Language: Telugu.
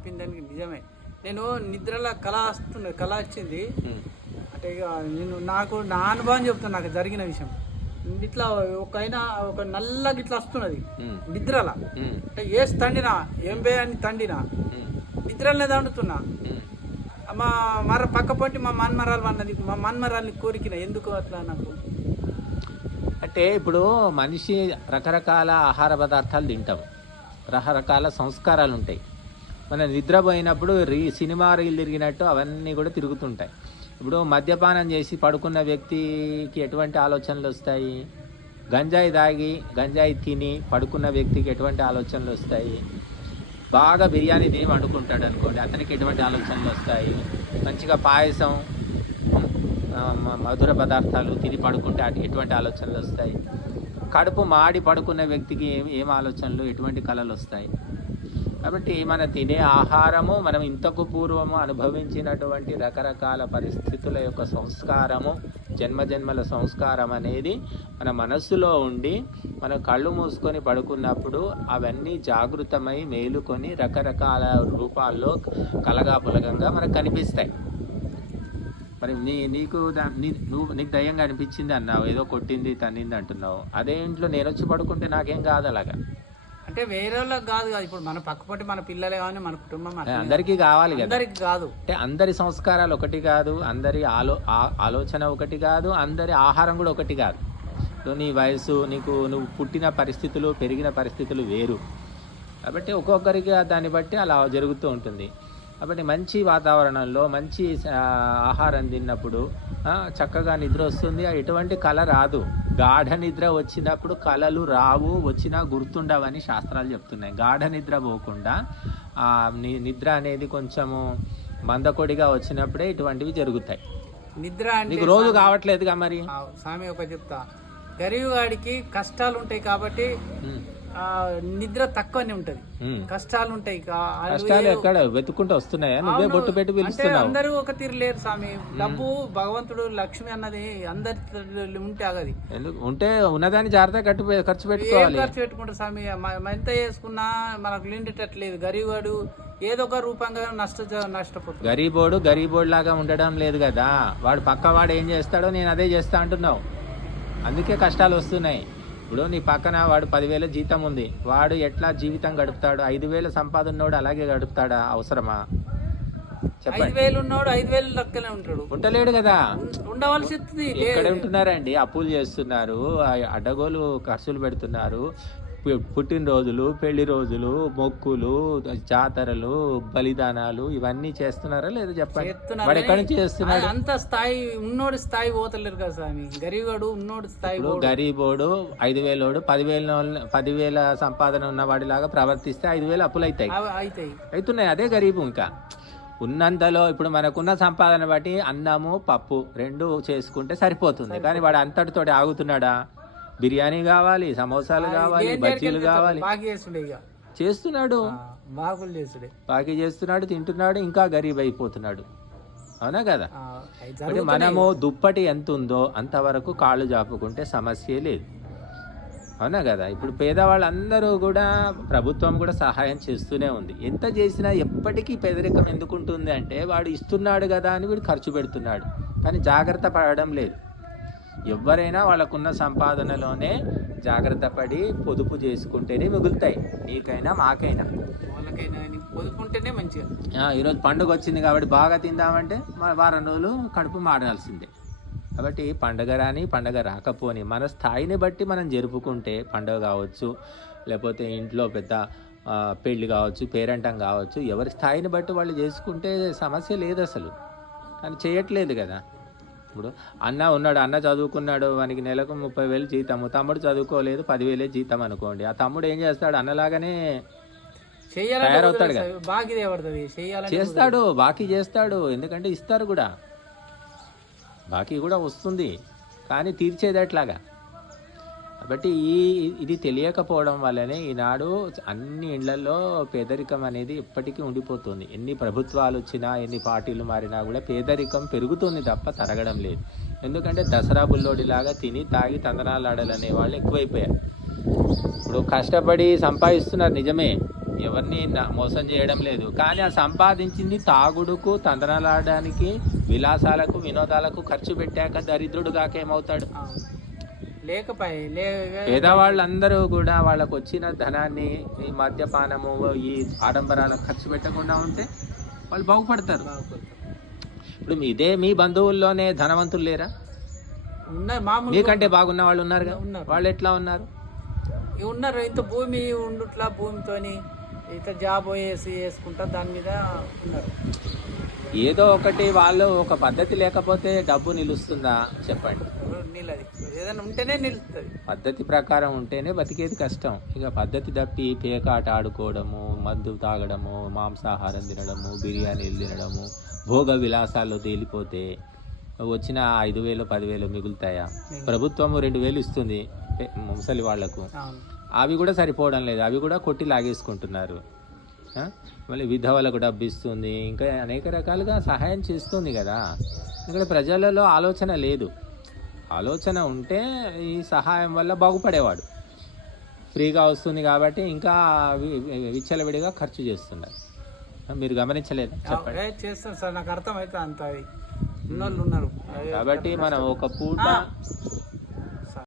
చెప్పిన దానికి నిజమే. నేను నిద్రలో కళ వచ్చింది. అంటే ఇక నేను నా అనుభవం చెప్తాను, నాకు జరిగిన విషయం. ఇట్లా ఒక నల్లగా ఇట్లా వస్తున్నది నిద్రలా. అంటే ఏసి తండినా ఏం అని తండినా నిద్రలనే తండుతున్నా. పక్క పొంటి మా మన్మరాలు అన్నది, మా మన్మరాల్ని కోరికిన. ఎందుకు అట్లా నాకు అంటే ఇప్పుడు మనిషి రకరకాల ఆహార పదార్థాలు తింటాం, రకరకాల సంస్కారాలు ఉంటాయి. మన నిద్రపోయినప్పుడు సినిమా రీలు తిరిగినట్టు అవన్నీ కూడా తిరుగుతుంటాయి. ఇప్పుడు మద్యపానం చేసి పడుకున్న వ్యక్తికి ఎటువంటి ఆలోచనలు వస్తాయి? గంజాయి తిని పడుకున్న వ్యక్తికి ఎటువంటి ఆలోచనలు వస్తాయి? బాగా బిర్యానీ తిని వండుకుంటాడు అనుకోండి, అతనికి ఎటువంటి ఆలోచనలు వస్తాయి? మంచిగా పాయసం, మధుర పదార్థాలు తిని పడుకుంటే ఎటువంటి ఆలోచనలు వస్తాయి? కడుపు మాడి పడుకున్న వ్యక్తికి ఏం ఆలోచనలు, ఎటువంటి కళలు వస్తాయి? కాబట్టి మన తినే ఆహారము, మనం ఇంతకు పూర్వము అనుభవించినటువంటి రకరకాల పరిస్థితుల యొక్క సంస్కారము, జన్మజన్మల సంస్కారం అనేది మన మనస్సులో ఉండి మనం కళ్ళు మూసుకొని పడుకున్నప్పుడు అవన్నీ జాగృతమై మేలుకొని రకరకాల రూపాల్లో కలగాపులగంగా మనకు కనిపిస్తాయి. మరి నీకు దయ్యంగా అనిపించింది అన్నావు, ఏదో కొట్టింది తన్నింది అంటున్నావు. అదే ఇంట్లో నేను వచ్చి పడుకుంటే నాకేం కాదు అలాగా. అంటే వేరే వాళ్ళకి కాదు కదా, ఇప్పుడు మన పక్కపట్టి మన పిల్లలే కానీ మన కుటుంబం అందరికీ కావాలి కదా. అందరికి కాదు, అంటే అందరి సంస్కారాలు ఒకటి కాదు, అందరి ఆలోచన ఒకటి కాదు, అందరి ఆహారం కూడా ఒకటి కాదు. నీ వయసు, నువ్వు పుట్టిన పరిస్థితులు, పెరిగిన పరిస్థితులు వేరు. కాబట్టి ఒక్కొక్కరికి దాన్ని బట్టి అలా జరుగుతూ ఉంటుంది. కాబట్టి మంచి వాతావరణంలో మంచి ఆహారం తిన్నప్పుడు చక్కగా నిద్ర వస్తుంది. ఎటువంటి కళ రాదు. గాఢ నిద్ర వచ్చినప్పుడు కళలు రావు, వచ్చినా గుర్తుండవని శాస్త్రాలు చెప్తున్నాయి. గాఢ నిద్ర పోకుండా నిద్ర అనేది కొంచెము మందకొడిగా వచ్చినప్పుడే ఇటువంటివి జరుగుతాయి. నిద్ర నీకు రోజు కావట్లేదుగా మరి. స్వామి ఒక చెప్తా, గరీబ్ వాడికి కష్టాలు ఉంటాయి కాబట్టి నిద్ర తక్కువనే ఉంటది. కష్టాలు ఉంటాయి, కష్టాలు ఎక్కడ వెతుక్కుంటూ వస్తున్నాయా? నువ్వే బొట్టు పెట్టి పిలుస్తున్నావు. అందరూ ఒక తీరు లేరు స్వామి. డబ్బు భగవంతుడు లక్ష్మి అన్నది అందరి ఉంటే ఆగది. ఉంటే ఉన్నదాన్ని జాగ్రత్త ఖర్చు పెట్టుకుంటారు స్వామి. ఎంత చేసుకున్నా మనకు నిండేటట్లేదు. గరీబోడు ఏదో ఒక రూపంగా నష్టపోతుంది. గరీబోడు లాగా ఉండడం లేదు కదా. వాడు పక్క వాడు ఏం చేస్తాడో నేను అదే చేస్తా అంటున్నావు. అందుకే కష్టాలు వస్తున్నాయి. ఇప్పుడు నీ పక్కన వాడు 10,000 జీతం ఉంది, వాడు ఎట్లా జీవితం గడుపుతాడు? 5,000 సంపాదన ఉన్నోడు అలాగే గడుపుతాడా? అవసరమా చెప్పండి. 5,000 ఉన్నోడు 5,000 లెక్కనే ఉంటాడు, ఉండలేడు కదా. ఉండవలసి ఎక్కడ ఉంటున్నారండి? అప్పులు చేస్తున్నారు, అడ్డగోలు ఖర్చులు పెడుతున్నారు. పుట్టినరోజులు, పెళ్లి రోజులు, మొక్కులు, జాతరలు, బలిదానాలు ఇవన్నీ చేస్తున్నారా లేదా చెప్పండి. వాడు ఎక్కడి నుంచి చేస్తున్నాడు? అంత స్థాయి ఉన్నోడు స్థాయి పోతలేరు కదా స్వామి. గరీబోడు ఉన్నోడు స్థాయి. గరీబోడు 5,000 10,000 సంపాదన ఉన్న వాడిలాగా ప్రవర్తిస్తే 5,000 అప్పులు అవుతున్నాయి. అదే గరీబు. ఇంకా ఉన్నంతలో ఇప్పుడు మనకున్న సంపాదన బట్టి అన్నము పప్పు 2 చేసుకుంటే సరిపోతుంది. కానీ వాడు అంతటితోటి ఆగుతున్నాడా? బిర్యానీ కావాలి, సమోసాలు కావాలి, బజ్జీలు కావాలి, చేస్తున్నాడు. బాకీ చేస్తున్నాడు, తింటున్నాడు, ఇంకా గరీబ్ అయిపోతున్నాడు. అవునా కదా? అంటే మనము దుప్పటి ఎంత ఉందో అంతవరకు కాళ్ళు జాపుకుంటే సమస్య లేదు. అవునా కదా? ఇప్పుడు పేదవాళ్ళందరూ కూడా ప్రభుత్వం కూడా సహాయం చేస్తూనే ఉంది. ఎంత చేసినా ఎప్పటికీ పేదరికం ఎందుకుంటుంది అంటే వాడు ఇస్తున్నాడు కదా అని వీడు ఖర్చు పెడుతున్నాడు, కానీ జాగ్రత్త పడడం లేదు. ఎవరైనా వాళ్ళకున్న సంపాదనలోనే జాగ్రత్త పడి పొదుపు చేసుకుంటేనే మిగులుతాయి. నీకైనా మాకైనా పొదుపుంటేనే మంచిగా. ఈరోజు పండుగ వచ్చింది కాబట్టి బాగా తిందామంటే వారం రోజులు కడుపు మాడాల్సిందే. కాబట్టి పండుగ రాని పండుగ రాకపోని మన స్థాయిని బట్టి మనం జరుపుకుంటే, పండుగ కావచ్చు, లేకపోతే ఇంట్లో పెద్ద పెళ్ళి కావచ్చు, పేరంటం కావచ్చు, ఎవరి స్థాయిని బట్టి వాళ్ళు చేసుకుంటే సమస్య లేదు అసలు. కానీ చేయట్లేదు కదా. ఇప్పుడు అన్న ఉన్నాడు, అన్న చదువుకున్నాడు, వానికి నెలకు 30,000 జీతము. తమ్ముడు చదువుకోలేదు, 10,000 జీతం అనుకోండి. ఆ తమ్ముడు ఏం చేస్తాడు? అన్నలాగానే తయారవుతాడు కదా. చేస్తాడు, బాకీ చేస్తాడు. ఎందుకంటే ఇస్తారు కూడా, బాకీ కూడా వస్తుంది, కానీ తీర్చేది ఎట్లాగా. కాబట్టి ఇది తెలియకపోవడం వల్లనే ఈనాడు అన్ని ఇళ్లలో పేదరికం అనేది ఇప్పటికీ ఉండిపోతుంది. ఎన్ని ప్రభుత్వాలు వచ్చినా, ఎన్ని పార్టీలు మారినా కూడా పేదరికం పెరుగుతుంది తప్ప తరగడం లేదు. ఎందుకంటే దసరా బుల్లోడిలాగా తిని తాగి తందనాలు ఆడాలనే వాళ్ళు ఎక్కువైపోయారు. ఇప్పుడు కష్టపడి సంపాదిస్తున్నారు నిజమే, ఎవరిని మోసం చేయడం లేదు. కానీ ఆ సంపాదించింది తాగుడుకు, తందనాలాడడానికి, విలాసాలకు, వినోదాలకు ఖర్చు పెట్టాక దరిద్రుడు కాక ఏమవుతాడు? పేదవాళ్ళందరూ కూడా వాళ్ళకు వచ్చిన ధనాన్ని ఈ మద్యపానము, ఈ ఆడంబరాలకు ఖర్చు పెట్టకుండా ఉంటే వాళ్ళు బాగుపడతారు. ఇప్పుడు మీ బంధువుల్లోనే ధనవంతులు లేరా? మీకంటే బాగున్న వాళ్ళు ఉన్నారు. వాళ్ళు ఎట్లా ఉన్నారు? ఇంత భూమి ఉండుట్లా భూమితోని ఇంత జాబ్ వేసుకుంటా దాని మీద ఉన్నారు. ఏదో ఒకటి వాళ్ళు ఒక పద్ధతి లేకపోతే డబ్బు నిలుస్తుందా చెప్పండి? ఏదైనా ఉంటేనే నిలుస్తుంది. పద్ధతి ప్రకారం ఉంటేనే బతికేది కష్టం. ఇక పద్ధతి తప్పి పేకాట ఆడుకోవడము, మందు తాగడము, మాంసాహారం తినడము, బిర్యానీలు తినడము, భోగ విలాసాల్లో తేలిపోతే వచ్చిన 5,000 10,000 మిగులుతాయా? ప్రభుత్వము 2,000 ఇస్తుంది ముసలి వాళ్లకు, అవి కూడా సరిపోవడం లేదు. అవి కూడా కొట్టి లాగేసుకుంటున్నారు. మళ్ళీ విధవలకు డబ్బు ఇస్తుంది, ఇంకా అనేక రకాలుగా సహాయం చేస్తుంది కదా. ఇక్కడ ప్రజలలో ఆలోచన లేదు. ఆలోచన ఉంటే ఈ సహాయం వల్ల బాగుపడేవాడు. ఫ్రీగా వస్తుంది కాబట్టి ఇంకా విచ్చలవిడిగా ఖర్చు చేస్తున్నారు. మీరు గమనించలేదు? చెప్పండి. చేస్తాను సార్, నాకు అర్థమైతే అంత ఉన్నోళ్ళు ఉన్నారు. కాబట్టి మనం ఒక పూట